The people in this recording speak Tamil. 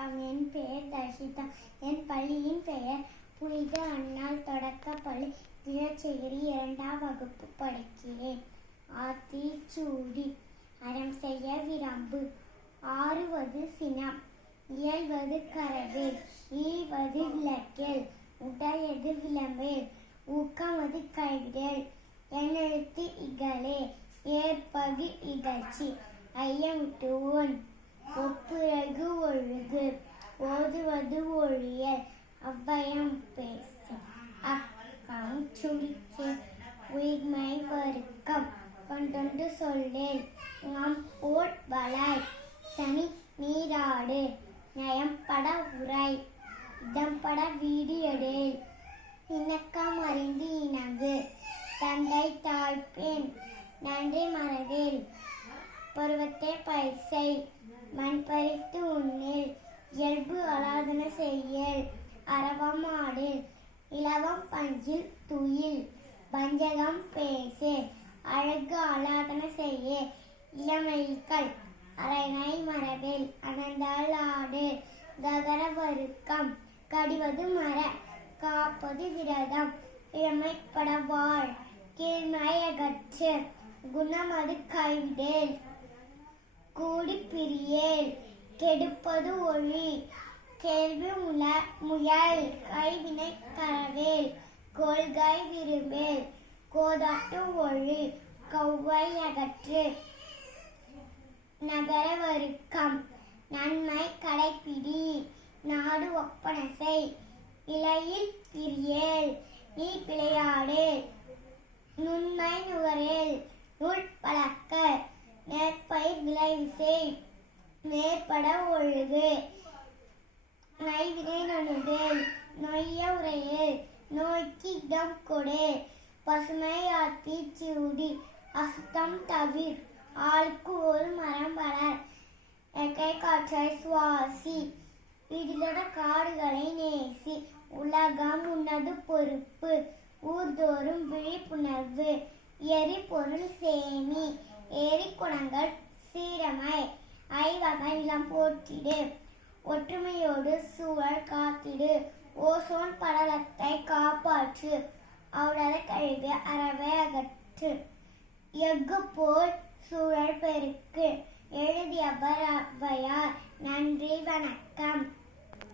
வணக்கம். என் பெயர் தர்ஷிதா. என் பள்ளியின் பெயர் புனித அன்னாள் தொடக்கப்பள்ளி விழச்சேரி 2ஆம் வகுப்பு படிக்கிறேன். ஆத்திச்சூடி அறம் செய்ய விரம்பு. ஆறுவது சினம், இயல்வது கரவேல், ஈவது விளக்கேல், உடையது விளம்பேல், ஊக்கமது கைவிடல், எண்ணெழுத்து இகழே, ஏற்பது இகழ்ச்சி, ஐயமிட்டுவோன், ஒப்புரகு ஒழுகு, ஓதுவது ஒழியல், அவ்வையம் பேசு, அக்கம் சுழிக்கு, உயிர்மை வருக்கம், கொண்டொன்று சொல்லேல், போல் வளாய், சனி நீராடு, நயம்பட உரை, இதம்பட வீடு எடேல், இணக்கம் அறிந்து இணங்கு, தந்தை தாழ்பேன், நன்றி மறவேல், பருவத்தை பயிர்சை, மண் பறித்து உண்ணில், இயல்பு அலாதன செய்யல், அரவம் ஆடில், இலவம் பஞ்சில் துயில், வஞ்சகம் பேசு, அழகு அலாதன செய்ய, இளமைகள், அரைநை மரவேல், அனந்தால் ஆடு, ககர வருக்கம், கடிவது மர, காப்பது விரதம், இளமைப்பட வாழ், கீழ்மை அகற்று, குணமது கைவிடேல், கூடி பிரியேல், கெடுப்பது ஒழி, கேள்வி முயல், கைவினை கரவேல், கோள்கை விரும்பேல், கோதாட்டு ஒழி, கௌவை அகற்று, நகர வருக்கம், நன்மை கடைப்பிடி, நாடு ஒப்பனசை, இலையில் பிரியேல், நீ பிழையாடு, நுண்மை நுகரேல், நூல் பழக்க, நேர்பயிர் விளைவு செய், நேர்பட ஒழுகு, நைவினை நணுதேல், நொய்ய உரையேல், நோய்க்கு இடம் கொடு, பசுமை ஆத்திச்சூடி, அசுத்தம் தவிர், ஆளுக்கு ஒரு மரம் வளர், எக்கை காற்றை சுவாசி, வீடிலோட காடுகளை நேசி, உலகம் உன்னது பொறுப்பு, ஊர்தோறும் விழிப்புணர்வு, எரிபொருள் சேமி, ஏரி குளங்கள் சீரமை, ஐவகை நிலம் போற்றிடு, ஒற்றுமையோடு சூழல் காத்திடு, ஓசோன் படலத்தை காப்பாற்று, அவுடல கழிவு அறவை அகற்று, எஃகு போல் சூழல் பெருக்கு. எழுதியவர் ஔவையார். நன்றி, வணக்கம்.